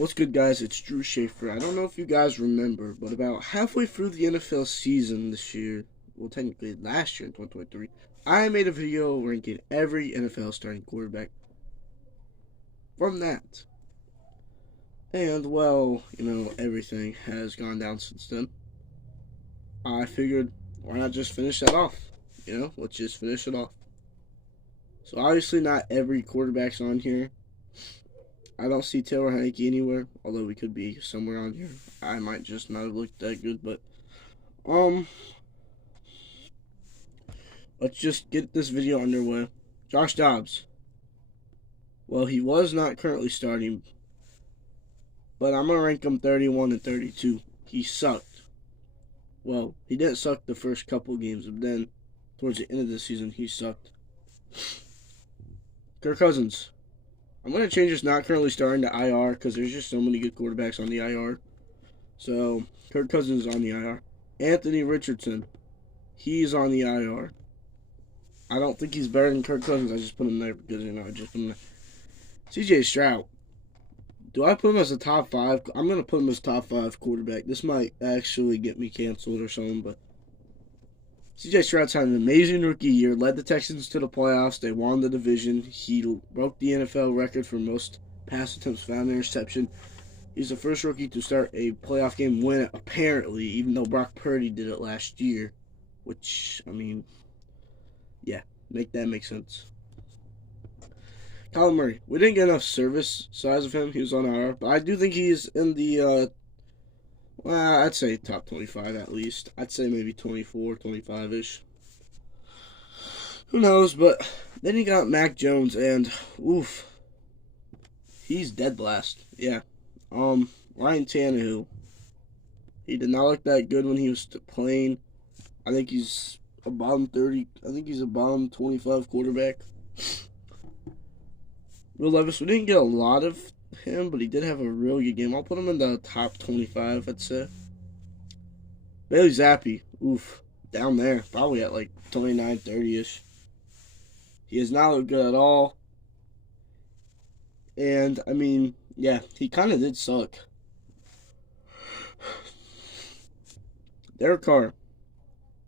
What's good, guys? It's Drew Schaefer. I don't know if you guys remember, but about halfway through the NFL season this year, well, technically last year in 2023, I made a video ranking every NFL starting quarterback from that. And, well, everything has gone down since then. I figured, why not just finish that off? Let's just finish it off. So, obviously, not every quarterback's on here. I don't see Taylor Heineke anywhere, although we could be somewhere on here. I might just not have looked that good, but let's just get this video underway. Josh Dobbs. Well, he was not currently starting, but I'm gonna rank him 31 and 32. He sucked. Well, he didn't suck the first couple games, but then towards the end of the season, he sucked. Kirk Cousins. I'm going to change this not currently starting to IR because there's just so many good quarterbacks on the IR. So, Kirk Cousins is on the IR. Anthony Richardson. He's on the IR. I don't think he's better than Kirk Cousins. I just put him there because, I just put him there. CJ Stroud. Do I put him as a top 5? I'm going to put him as top 5 quarterback. This might actually get me canceled or something, but CJ Stroud's had an amazing rookie year, led the Texans to the playoffs. They won the division. He broke the NFL record for most pass attempts without an interception. He's the first rookie to start a playoff game win, apparently, even though Brock Purdy did it last year. Which, yeah, make that make sense. Kyler Murray. We didn't get enough service size of him. He was on IR, but I do think he's in the well, I'd say top 25 at least. I'd say maybe 24, 25-ish. Who knows? But then you got Mac Jones, and oof, he's dead last. Yeah. Ryan Tannehill. He did not look that good when he was playing. I think he's a bottom 30. I think he's a bottom 25 quarterback. Will Levis. We didn't get a lot of him, but he did have a really good game. I'll put him in the top 25, I'd say. Bailey Zappi, oof, down there, probably at like 29, 30-ish. He has not looked good at all. And, yeah, he kind of did suck. Derek Carr.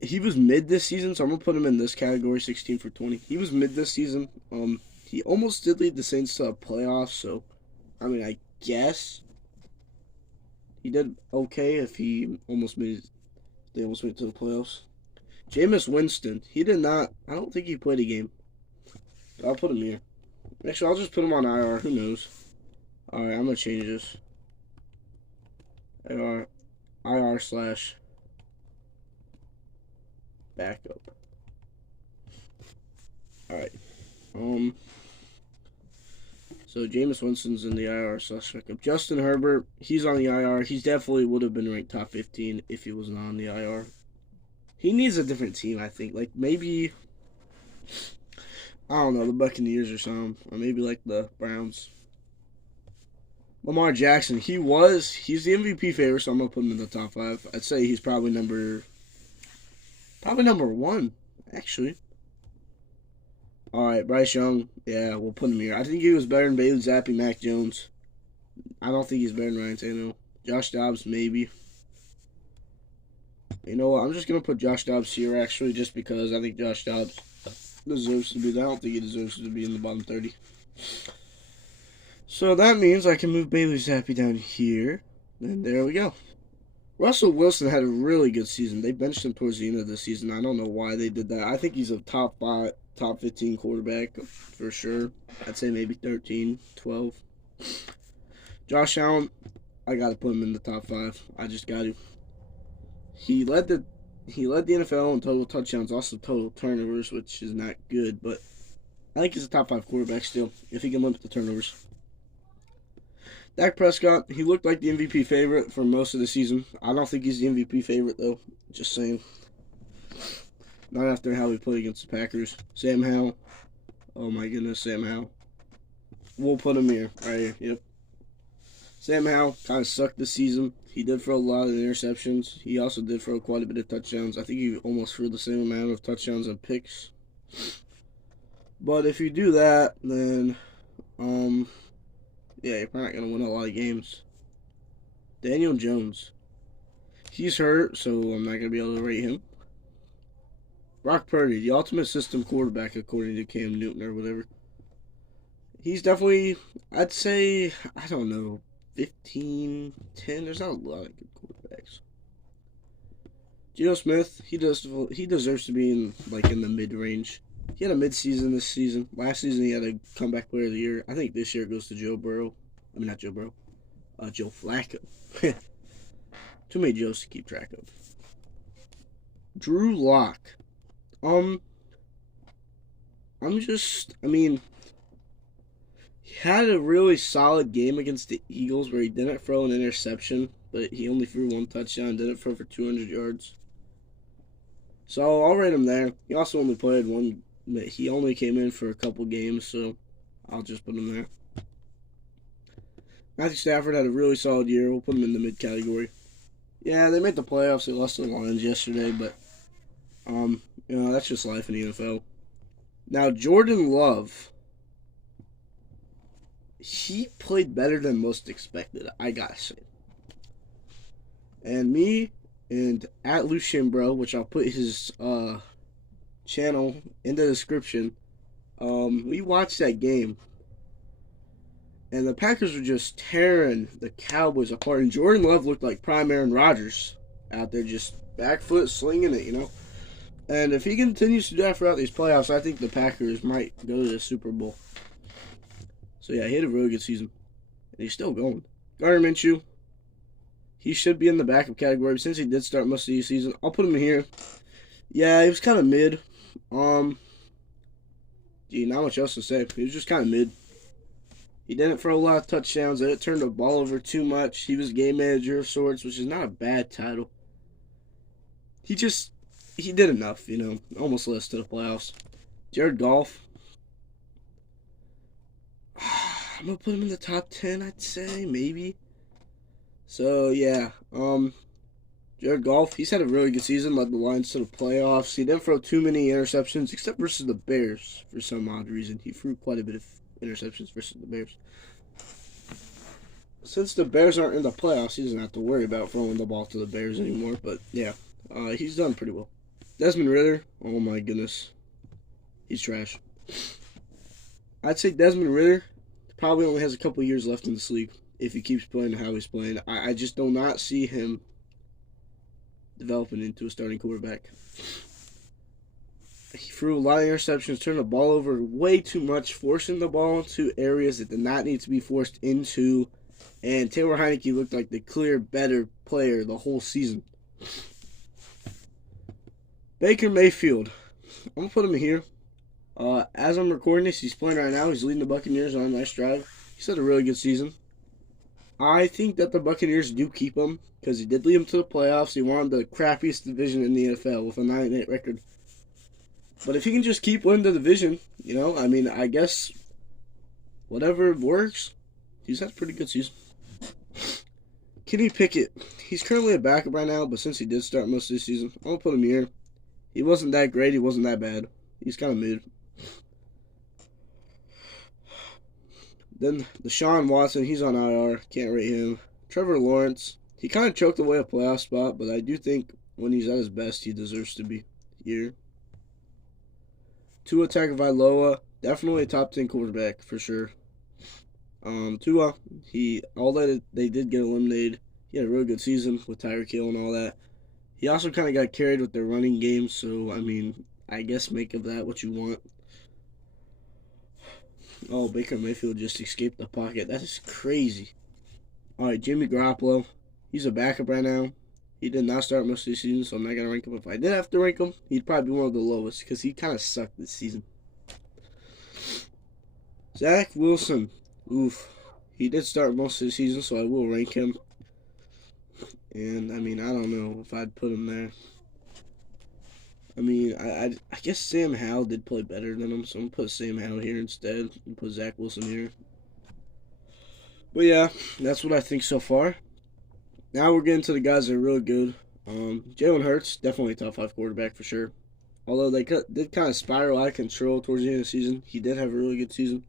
He was mid this season, so I'm going to put him in this category, 16 for 20. He was mid this season. He almost did lead the Saints to a playoff, so I guess he did okay if they almost made it to the playoffs. Jameis Winston, he did not, I don't think he played a game. I'll put him here. Actually, I'll just put him on IR, who knows. Alright, I'm going to change this. IR slash backup. Alright. So, Jameis Winston's in the IR slash backup. Justin Herbert, he's on the IR. He definitely would have been ranked top 15 if he was not on the IR. He needs a different team, I think. Like, maybe, I don't know, the Buccaneers or something. Or maybe, like, the Browns. Lamar Jackson, he's the MVP favorite, so I'm going to put him in the top 5. I'd say he's probably number 1, actually. Alright, Bryce Young, yeah, we'll put him here. I think he was better than Bailey Zappi, Mac Jones. I don't think he's better than Ryan Tannehill. Josh Dobbs, maybe. You know what, I'm just going to put Josh Dobbs here, actually, just because I think Josh Dobbs deserves to be there. I don't think he deserves to be in the bottom 30. So that means I can move Bailey Zappi down here. And there we go. Russell Wilson had a really good season. They benched him towards the end of the season. I don't know why they did that. I think he's a top 15 quarterback for sure. I'd say maybe 13, 12. Josh Allen, I got to put him in the top 5. I just got to. He led the NFL in total touchdowns, also total turnovers, which is not good, but I think he's a top 5 quarterback still if he can limit the turnovers. Dak Prescott, he looked like the MVP favorite for most of the season. I don't think he's the MVP favorite, though. Just saying. Not after how he played against the Packers. Sam Howell. Oh, my goodness, Sam Howell. We'll put him here. Right here. Yep. Sam Howell kind of sucked this season. He did throw a lot of interceptions. He also did throw quite a bit of touchdowns. I think he almost threw the same amount of touchdowns and picks. But if you do that, then yeah, you're probably not going to win a lot of games. Daniel Jones. He's hurt, so I'm not going to be able to rate him. Brock Purdy, the ultimate system quarterback, according to Cam Newton or whatever. He's definitely, I'd say, I don't know, 15, 10. There's not a lot of good quarterbacks. Geno Smith, he deserves to be in the mid range. He had a mid-season this season. Last season he had a comeback player of the year. I think this year it goes to Joe Burrow. I mean, not Joe Burrow. Joe Flacco. Too many Joes to keep track of. Drew Lock. He had a really solid game against the Eagles where he didn't throw an interception, but he only threw one touchdown, didn't throw for 200 yards. So I'll rate him there. He also only played one. He only came in for a couple games, so I'll just put him there. Matthew Stafford had a really solid year. We'll put him in the mid category. Yeah, they made the playoffs. They lost to the Lions yesterday, but that's just life in the NFL. Now Jordan Love, he played better than most expected, I gotta say. And me and at Lucien Bro, which I'll put his channel in the description, we watched that game. And the Packers were just tearing the Cowboys apart. And Jordan Love looked like prime Aaron Rodgers out there, just back foot slinging it, And if he continues to do that throughout these playoffs, I think the Packers might go to the Super Bowl. So, yeah, he had a really good season. And he's still going. Gardner Minshew, he should be in the backup category. But since he did start most of the season, I'll put him in here. Yeah, he was kind of mid. Not much else to say. He was just kind of mid. He didn't throw a lot of touchdowns. They didn't turn the ball over too much. He was game manager of sorts, which is not a bad title. He did enough, almost led us to the playoffs. Jared Goff. I'm going to put him in the top 10, I'd say, maybe. So, yeah. Jared Goff, he's had a really good season, led the Lions to the playoffs. He didn't throw too many interceptions, except versus the Bears, for some odd reason. He threw quite a bit of interceptions versus the Bears. Since the Bears aren't in the playoffs, he doesn't have to worry about throwing the ball to the Bears anymore. But, yeah, he's done pretty well. Desmond Ridder, oh my goodness. He's trash. I'd say Desmond Ridder probably only has a couple years left in this league if he keeps playing how he's playing. I just do not see him developing into a starting quarterback. He threw a lot of interceptions, turned the ball over way too much, forcing the ball into areas that did not need to be forced into. And Taylor Heineke looked like the clear better player the whole season. Baker Mayfield. I'm going to put him in here. As I'm recording this, he's playing right now. He's leading the Buccaneers on a nice drive. He's had a really good season. I think that the Buccaneers do keep him because he did lead them to the playoffs. He won the crappiest division in the NFL with a 9-8 record. But if he can just keep winning the division, I guess whatever works, he's had a pretty good season. Kenny Pickett. He's currently a backup right now, but since he did start most of the season, I'm going to put him here. He wasn't that great. He wasn't that bad. He's kind of mid. Then Deshaun Watson, he's on IR. Can't rate him. Trevor Lawrence, he kind of choked away a playoff spot, but I do think when he's at his best, he deserves to be here. Tua Tagovailoa, definitely a top 10 quarterback for sure. Tua, they did get eliminated. He had a really good season with Tyreek Hill and all that. He also kind of got carried with their running game, so I guess make of that what you want. Oh, Baker Mayfield just escaped the pocket. That is crazy. All right, Jimmy Garoppolo. He's a backup right now. He did not start most of the season, so I'm not going to rank him. If I did have to rank him, he'd probably be one of the lowest because he kind of sucked this season. Zach Wilson. Oof. He did start most of the season, so I will rank him. And, I don't know if I'd put him there. I guess Sam Howell did play better than him, so I'm going to put Sam Howell here instead and put Zach Wilson here. But yeah, that's what I think so far. Now we're getting to the guys that are really good. Jalen Hurts, definitely a top 5 quarterback for sure. Although they did kind of spiral out of control towards the end of the season, he did have a really good season.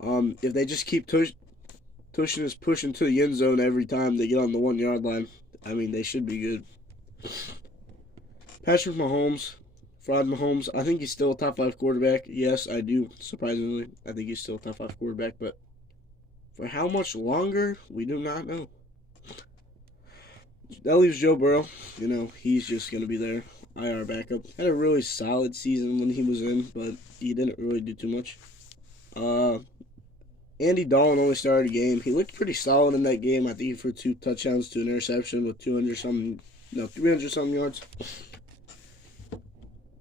If they just keep pushing to the end zone every time they get on the 1 yard line. I mean, they should be good. Patrick Mahomes, Fraud Mahomes, I think he's still a top 5 quarterback. Yes, I do, surprisingly. I think he's still a top 5 quarterback, but for how much longer, we do not know. That leaves Joe Burrow. You know, he's just going to be there. IR backup. Had a really solid season when he was in, but he didn't really do too much. Andy Dalton only started a game. He looked pretty solid in that game. I think he threw 2 touchdowns to an interception with 300-something yards.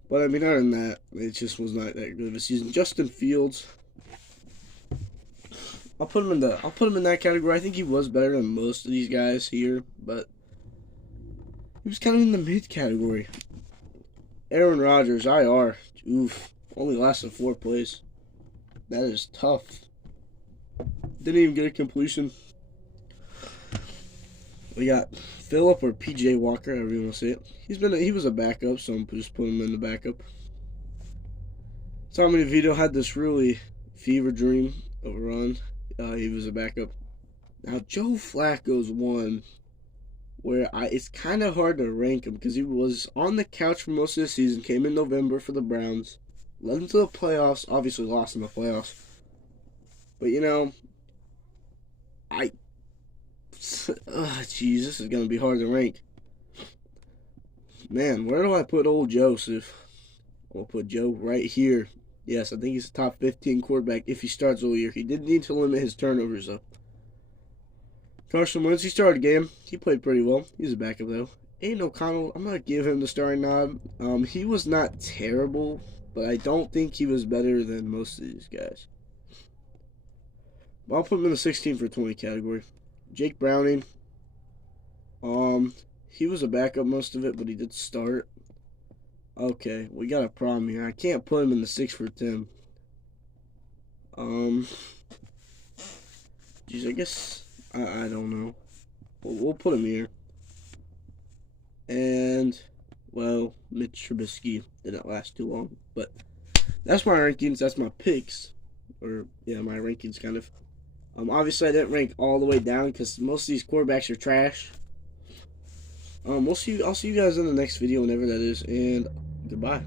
But, I mean, other than that, it just was not that good of a season. Justin Fields, I'll put him in that category. I think he was better than most of these guys here, but he was kind of in the mid category. Aaron Rodgers, IR. Oof. Only lasted 4 plays. That is tough. Didn't even get a completion. We got Phillip or PJ Walker, however you want to say it. He was a backup, so I'm just putting him in the backup. Tommy DeVito had this really fever dream of a run. He was a backup. Now Joe Flacco's one where it's kind of hard to rank him because he was on the couch for most of the season. Came in November for the Browns, led them to the playoffs. Obviously lost in the playoffs, but you know, geez, this is gonna be hard to rank. Man, where do I put old Joseph? I'll put Joe right here. Yes, I think he's a top 15 quarterback if he starts all year. He did need to limit his turnovers, though. Carson Wentz, he started a game. He played pretty well. He's a backup, though. Aiden O'Connell, I'm going to give him the starting nod. He was not terrible, but I don't think he was better than most of these guys. But I'll put him in the 16 for 20 category. Jake Browning, he was a backup most of it, but he did start. Okay, we got a problem here. I can't put him in the 6 for 10. Geez, I guess I don't know. We'll put him here. And well, Mitch Trubisky didn't last too long, but that's my rankings. That's my picks, or yeah, my rankings kind of. Obviously I didn't rank all the way down because most of these quarterbacks are trash. I'll see you guys in the next video whenever that is, and goodbye.